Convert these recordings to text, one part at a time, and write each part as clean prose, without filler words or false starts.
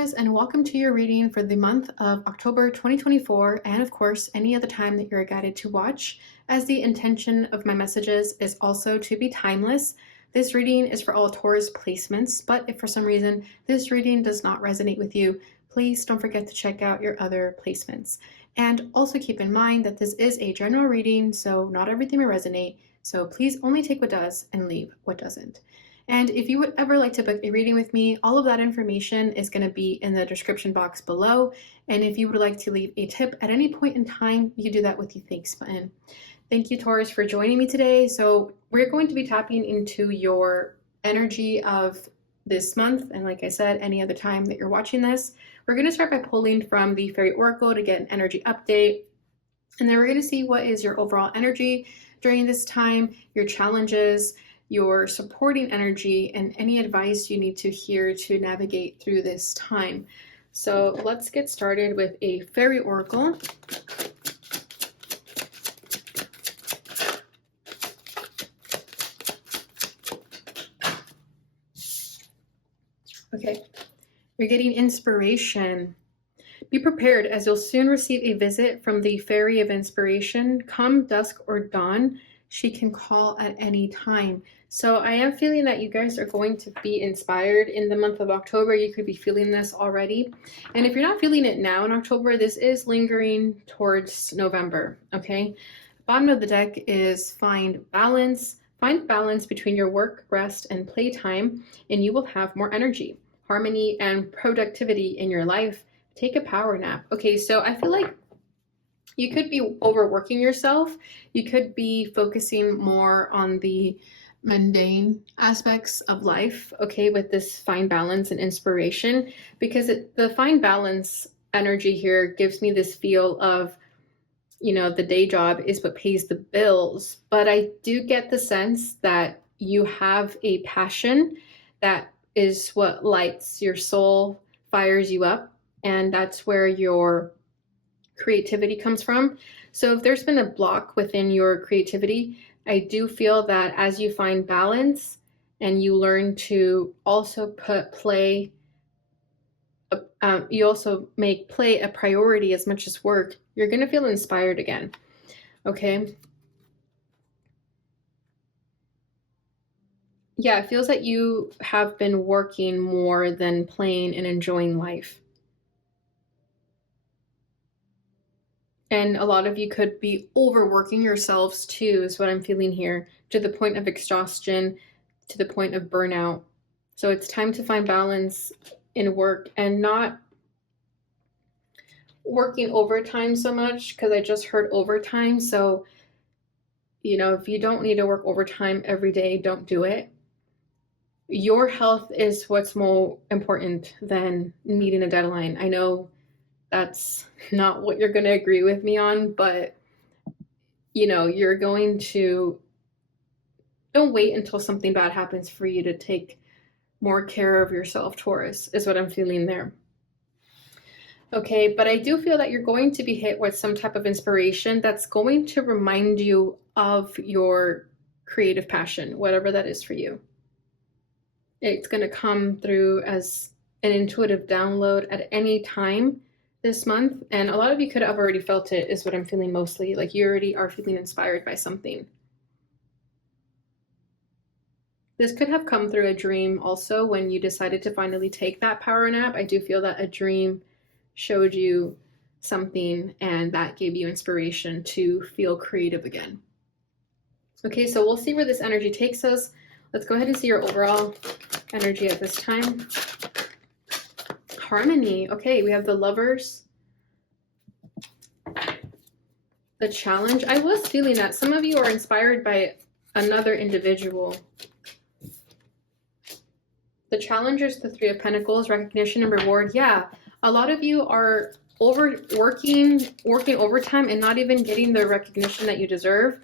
Taurus, and welcome to your reading for the month of October 2024, and of course, any other time that you're guided to watch, as the intention of my messages is also to be timeless. This reading is for all Taurus placements, but if for some reason this reading does not resonate with you, please don't forget to check out your other placements. And also keep in mind that this is a general reading, so not everything will resonate, so please only take what does and leave what doesn't. And if you would ever like to book a reading with me, all of that information is going to be in the description box below. And if you would like to leave a tip at any point in time, you can do that with the thanks button. Thank you, Taurus, for joining me today. So we're going to be tapping into your energy of this month. And like I said, any other time that you're watching this, we're going to start by pulling from the Fairy Oracle to get an energy update. And then we're going to see what is your overall energy during this time, your challenges, your supporting energy, and any advice you need to hear to navigate through this time. So let's get started with a Fairy Oracle. Okay, you're getting inspiration. Be prepared, as you'll soon receive a visit from the Fairy of Inspiration. Come dusk or dawn, she can call at any time. So I am feeling that you guys are going to be inspired in the month of October. You could be feeling this already. And if you're not feeling it now in October, this is lingering towards November, okay? Bottom of the deck is find balance. Find balance between your work, rest, and playtime, and you will have more energy, harmony, and productivity in your life. Take a power nap. Okay, so I feel like you could be overworking yourself. You could be focusing more on the mundane aspects of life, okay, with this find balance and inspiration, because the find balance energy here gives me this feel of, you know, the day job is what pays the bills. But I do get the sense that you have a passion that is what lights your soul, fires you up, and that's where your creativity comes from. So if there's been a block within your creativity, I do feel that as you find balance and you learn to also put play, you also make play a priority as much as work, you're going to feel inspired again. Okay. Yeah, it feels like you have been working more than playing and enjoying life. And a lot of you could be overworking yourselves too, is what I'm feeling here, to the point of exhaustion, to the point of burnout. So it's time to find balance in work and not working overtime so much, because I just heard overtime. So, you know, if you don't need to work overtime every day, don't do it. Your health is what's more important than meeting a deadline. I know that's not what you're going to agree with me on, but you know, you're going to, don't wait until something bad happens for you to take more care of yourself, Taurus, is what I'm feeling there. Okay, but I do feel that you're going to be hit with some type of inspiration that's going to remind you of your creative passion, whatever that is for you. It's going to come through as an intuitive download at any time this month, and a lot of you could have already felt it, is what I'm feeling mostly. Like you already are feeling inspired by something. This could have come through a dream also, when you decided to finally take that power nap. I do feel that a dream showed you something and that gave you inspiration to feel creative again. Okay, so we'll see where this energy takes us. Let's go ahead and see your overall energy at this time. Harmony. Okay, we have the Lovers, the Challenge. I was feeling that some of you are inspired by another individual. The Challengers, the Three of Pentacles, recognition and reward. Yeah, a lot of you are working overtime and not even getting the recognition that you deserve.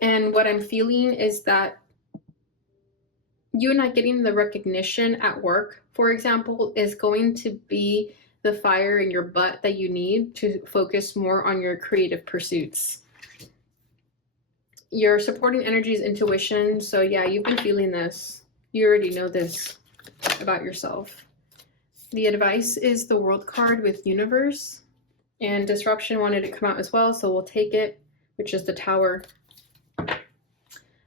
And what I'm feeling is that you not getting the recognition at work, for example, is going to be the fire in your butt that you need to focus more on your creative pursuits. Your supporting energy is intuition. So yeah, you've been feeling this. You already know this about yourself. The advice is the World card with Universe, and Disruption wanted to come out as well, so we'll take it, which is the Tower.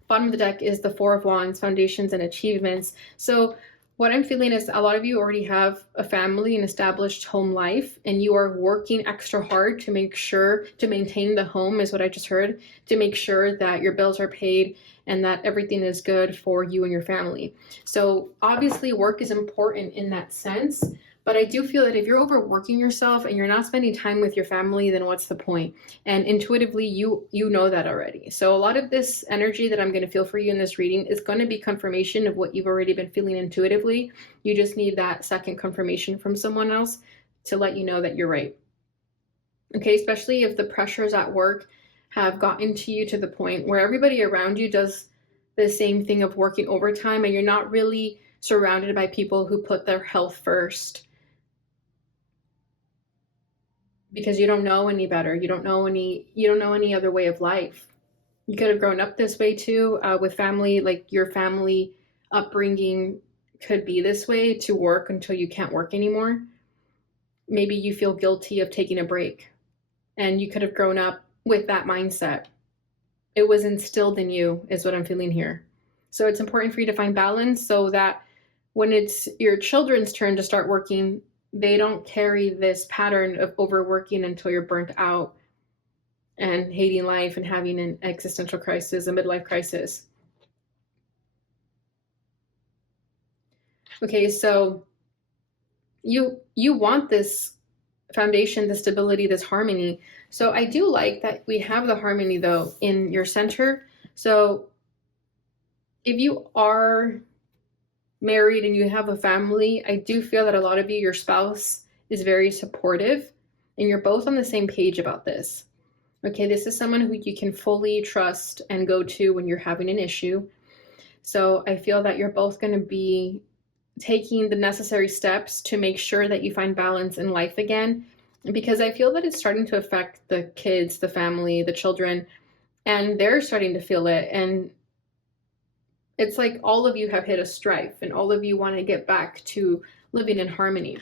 Bottom of the deck is the Four of Wands, Foundations and Achievements. So what I'm feeling is a lot of you already have a family and established home life, and you are working extra hard to make sure to maintain the home, is what I just heard, to make sure that your bills are paid and that everything is good for you and your family. So obviously work is important in that sense, but I do feel that if you're overworking yourself and you're not spending time with your family, then what's the point? And intuitively, you know that already. So a lot of this energy that I'm going to feel for you in this reading is going to be confirmation of what you've already been feeling intuitively. You just need that second confirmation from someone else to let you know that you're right. Okay, especially if the pressures at work have gotten to you to the point where everybody around you does the same thing of working overtime and you're not really surrounded by people who put their health first. Because you don't know any better. You don't know any other way of life. You could have grown up this way too, with family, like your family upbringing could be this way, to work until you can't work anymore. Maybe you feel guilty of taking a break, and you could have grown up with that mindset. It was instilled in you, is what I'm feeling here. So it's important for you to find balance so that when it's your children's turn to start working, they don't carry this pattern of overworking until you're burnt out and hating life and having an existential crisis, a midlife crisis. Okay, so you want this foundation, the stability, this harmony. So I do like that we have the harmony though in your center. So if you are married and you have a family, I do feel that a lot of you, your spouse is very supportive and you're both on the same page about this. Okay, this is someone who you can fully trust and go to when you're having an issue. So I feel that you're both going to be taking the necessary steps to make sure that you find balance in life again, because I feel that it's starting to affect the kids, the family, the children, and they're starting to feel it. And it's like all of you have hit a strife and all of you want to get back to living in harmony.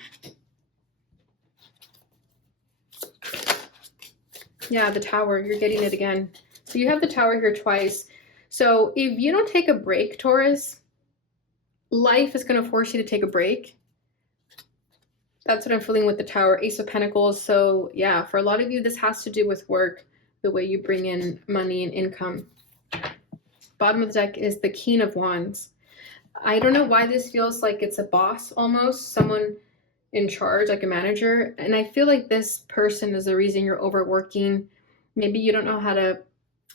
Yeah, the Tower, you're getting it again. So you have the Tower here twice. So if you don't take a break, Taurus, life is going to force you to take a break. That's what I'm feeling with the Tower, Ace of Pentacles. So yeah, for a lot of you, this has to do with work, the way you bring in money and income. Bottom of the deck is the King of Wands. I don't know why this feels like it's a boss almost, someone in charge, like a manager. And I feel like this person is the reason you're overworking. Maybe you don't know how to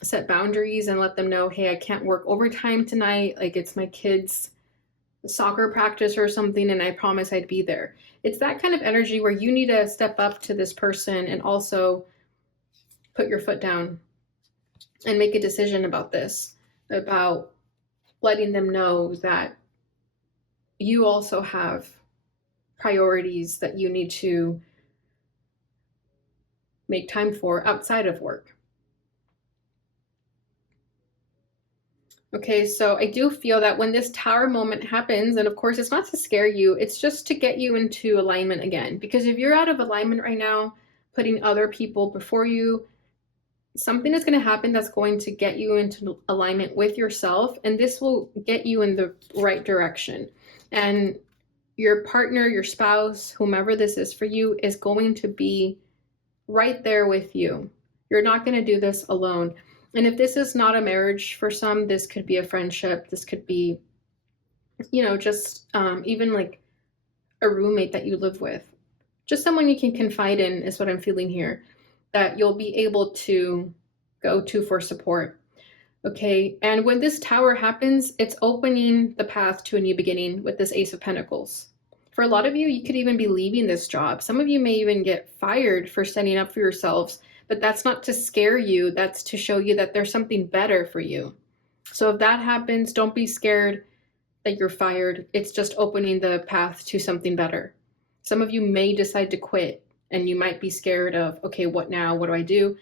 set boundaries and let them know, hey, I can't work overtime tonight. Like it's my kids' soccer practice or something, and I promise I'd be there. It's that kind of energy where you need to step up to this person and also put your foot down and make a decision about this, about letting them know that you also have priorities that you need to make time for outside of work. Okay, so I do feel that when this Tower moment happens, and of course it's not to scare you, it's just to get you into alignment again. Because if you're out of alignment right now, putting other people before you, something is going to happen that's going to get you into alignment with yourself, and this will get you in the right direction. And your partner, your spouse, whomever this is for you, is going to be right there with you. You're not going to do this alone. And if this is not a marriage for some, this could be a friendship. This could be, just even like a roommate that you live with. Just someone you can confide in is what I'm feeling here, that you'll be able to go to for support. Okay, and when this Tower happens, it's opening the path to a new beginning with this Ace of Pentacles. For a lot of you, you could even be leaving this job. Some of you may even get fired for standing up for yourselves, but that's not to scare you. That's to show you that there's something better for you. So if that happens, don't be scared that you're fired. It's just opening the path to something better. Some of you may decide to quit, and you might be scared of, okay, what now? What do I do?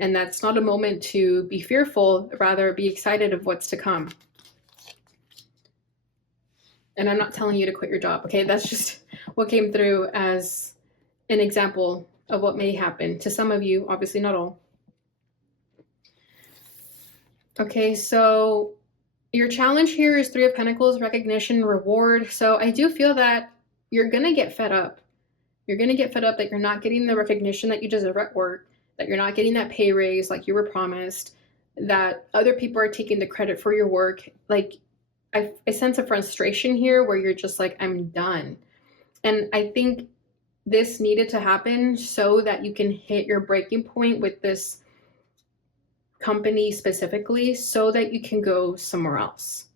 And that's not a moment to be fearful, rather be excited of what's to come. And I'm not telling you to quit your job, okay? That's just what came through as an example of what may happen to some of you, obviously not all. Okay, so your challenge here is Three of Pentacles, recognition, reward. So I do feel that you're going to get fed up. You're going to get fed up that you're not getting the recognition that you deserve at work, that you're not getting that pay raise like you were promised, that other people are taking the credit for your work. Like, I sense a frustration here where you're just like, I'm done. And I think this needed to happen so that you can hit your breaking point with this company specifically, so that you can go somewhere else.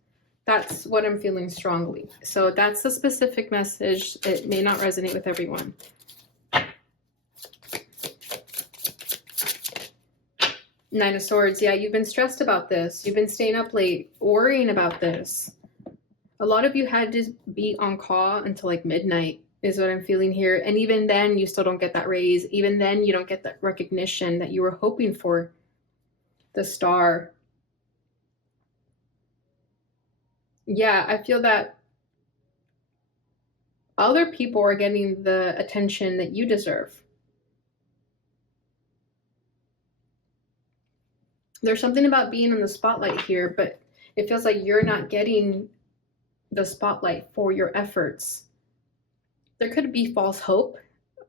That's what I'm feeling strongly. So that's a specific message. It may not resonate with everyone. Nine of Swords. Yeah, you've been stressed about this. You've been staying up late, worrying about this. A lot of you had to be on call until like midnight is what I'm feeling here. And even then, you still don't get that raise. Even then, you don't get that recognition that you were hoping for. The Star. Yeah, I feel that other people are getting the attention that you deserve. There's something about being in the spotlight here, but it feels like you're not getting the spotlight for your efforts. There could be false hope,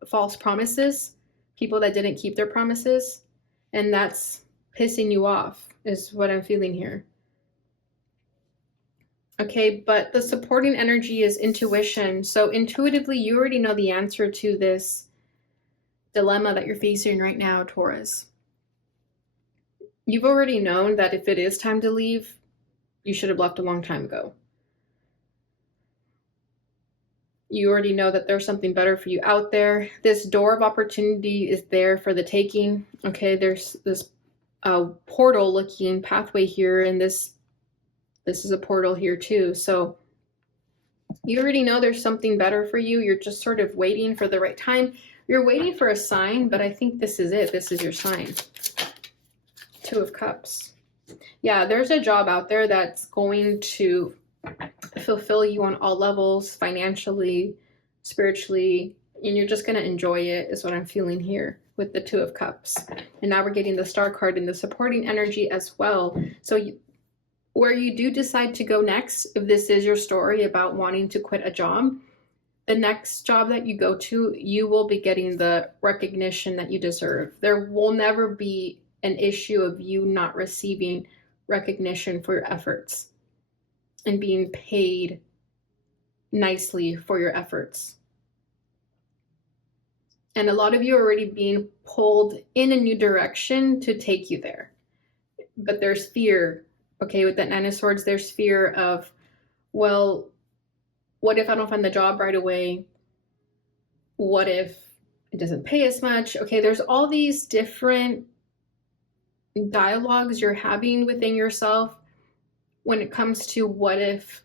false promises, people that didn't keep their promises, and that's pissing you off is what I'm feeling here. Okay, but the supporting energy is intuition. So intuitively, you already know the answer to this dilemma that you're facing right now, Taurus. You've already known that if it is time to leave, you should have left a long time ago. You already know that there's something better for you out there. This door of opportunity is there for the taking. Okay, there's this portal looking pathway here, and this is a portal here too. So you already know there's something better for you. You're just sort of waiting for the right time. You're waiting for a sign, but I think this is it. This is your sign. Two of Cups. Yeah, there's a job out there that's going to fulfill you on all levels, financially, spiritually, and you're just going to enjoy it is what I'm feeling here with the Two of Cups. And now we're getting the Star card and the supporting energy as well. So where you do decide to go next, if this is your story about wanting to quit a job, the next job that you go to, you will be getting the recognition that you deserve. There will never be an issue of you not receiving recognition for your efforts and being paid nicely for your efforts. And a lot of you are already being pulled in a new direction to take you there. But there's fear. Okay, with that Nine of Swords, there's fear of, well, what if I don't find the job right away? What if it doesn't pay as much? Okay, there's all these different dialogues you're having within yourself when it comes to what if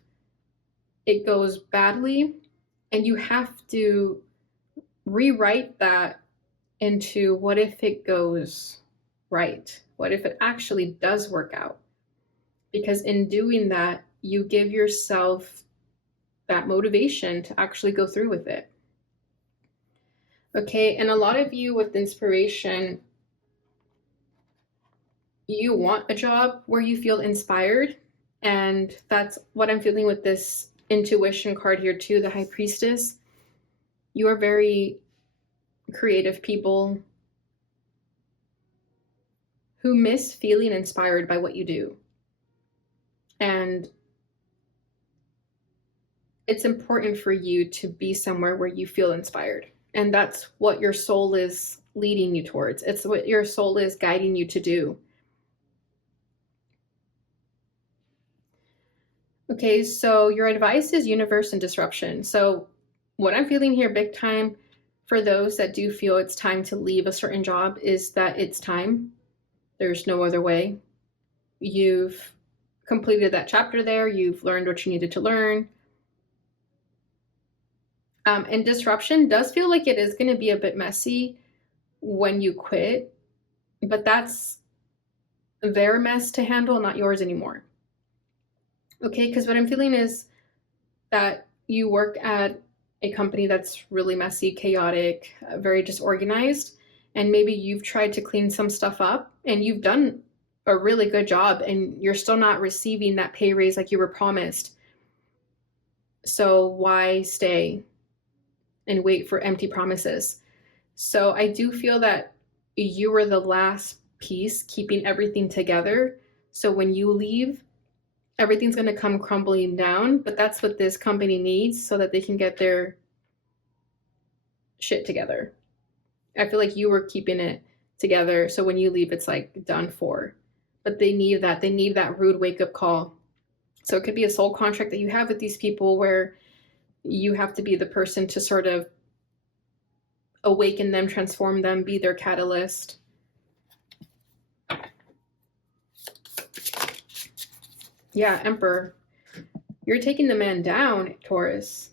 it goes badly, and you have to rewrite that into what if it goes right? What if it actually does work out? Because in doing that, you give yourself that motivation to actually go through with it. Okay, and a lot of you with inspiration, you want a job where you feel inspired, and that's what I'm feeling with this intuition card here too, the High Priestess. You are very creative people who miss feeling inspired by what you do. And it's important for you to be somewhere where you feel inspired. And that's what your soul is leading you towards. It's what your soul is guiding you to do. Okay, so your advice is universe and disruption. So what I'm feeling here big time for those that do feel it's time to leave a certain job is that it's time. There's no other way. You've completed that chapter there. You've learned what you needed to learn. And disruption does feel like it is going to be a bit messy when you quit, but that's their mess to handle, not yours anymore. Okay, because what I'm feeling is that you work at a company that's really messy, chaotic, very disorganized, and maybe you've tried to clean some stuff up and you've done a really good job and you're still not receiving that pay raise like you were promised. So why stay and wait for empty promises? So I do feel that you were the last piece keeping everything together. So when you leave, everything's going to come crumbling down, but that's what this company needs so that they can get their shit together. I feel like you were keeping it together, so when you leave, it's like done for. But they need that rude wake-up call. So it could be a soul contract that you have with these people where you have to be the person to sort of awaken them, transform them, be their catalyst. Yeah, Emperor. You're taking the man down, Taurus.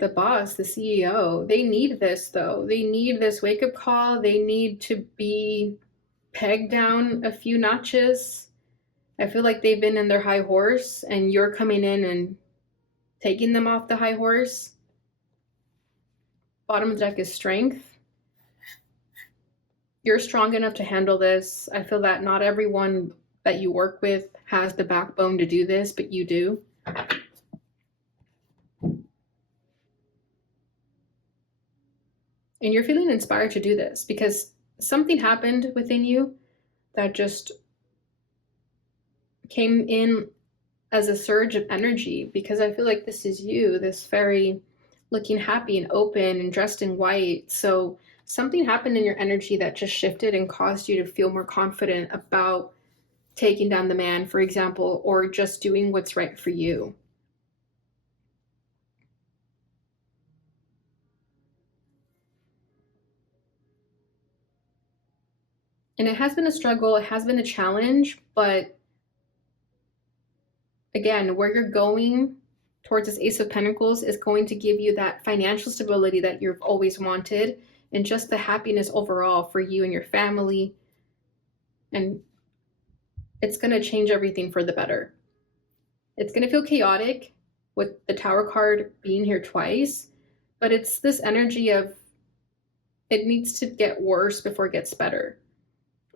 The boss, the CEO. They need this, though. They need this wake-up call. They need to be pegged down a few notches. I feel like they've been in their high horse, and you're coming in and taking them off the high horse. Bottom of the deck is strength. You're strong enough to handle this. I feel that not everyone that you work with has the backbone to do this, but you do. And you're feeling inspired to do this because something happened within you that just came in as a surge of energy, because I feel like this is you, this fairy looking happy and open and dressed in white. So something happened in your energy that just shifted and caused you to feel more confident about taking down the man, for example, or just doing what's right for you. And it has been a struggle, it has been a challenge, but again, where you're going towards this Ace of Pentacles is going to give you that financial stability that you've always wanted, and just the happiness overall for you and your family. And it's going to change everything for the better. It's going to feel chaotic with the Tower card being here twice, but it's this energy of it needs to get worse before it gets better.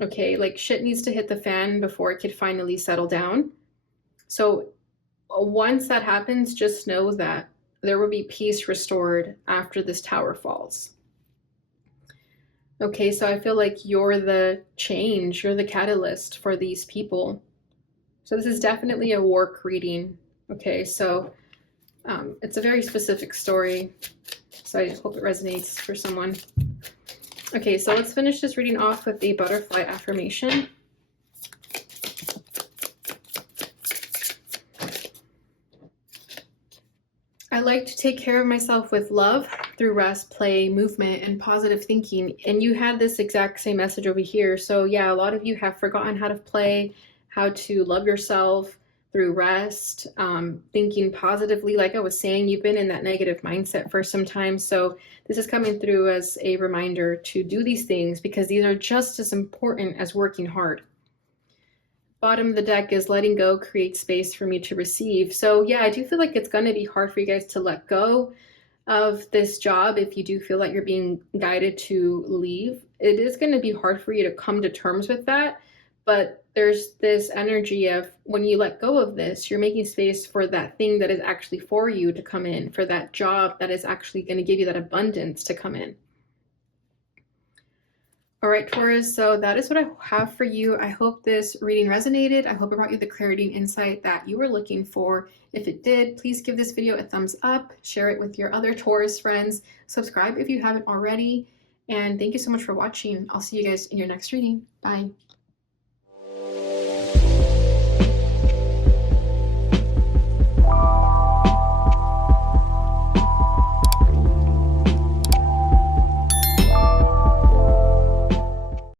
Okay, like shit needs to hit the fan before it could finally settle down. So once that happens, just know that there will be peace restored after this tower falls. Okay, so I feel like you're the change, you're the catalyst for these people. So this is definitely a work reading. Okay, so it's a very specific story. So I hope it resonates for someone. Okay, so let's finish this reading off with a butterfly affirmation. I like to take care of myself with love through rest, play, movement, and positive thinking. And you had this exact same message over here. So yeah, a lot of you have forgotten how to play, how to love yourself through rest, thinking positively. Like I was saying, you've been in that negative mindset for some time. So this is coming through as a reminder to do these things because these are just as important as working hard. Bottom of the deck is letting go, create space for me to receive. So yeah, I do feel like it's going to be hard for you guys to let go of this job if you do feel like you're being guided to leave. It is going to be hard for you to come to terms with that, but there's this energy of when you let go of this, you're making space for that thing that is actually for you to come in, for that job that is actually going to give you that abundance to come in. All right, Taurus, so that is what I have for you. I hope this reading resonated. I hope it brought you the clarity and insight that you were looking for. If it did, please give this video a thumbs up, share it with your other Taurus friends, subscribe if you haven't already, and thank you so much for watching. I'll see you guys in your next reading. Bye.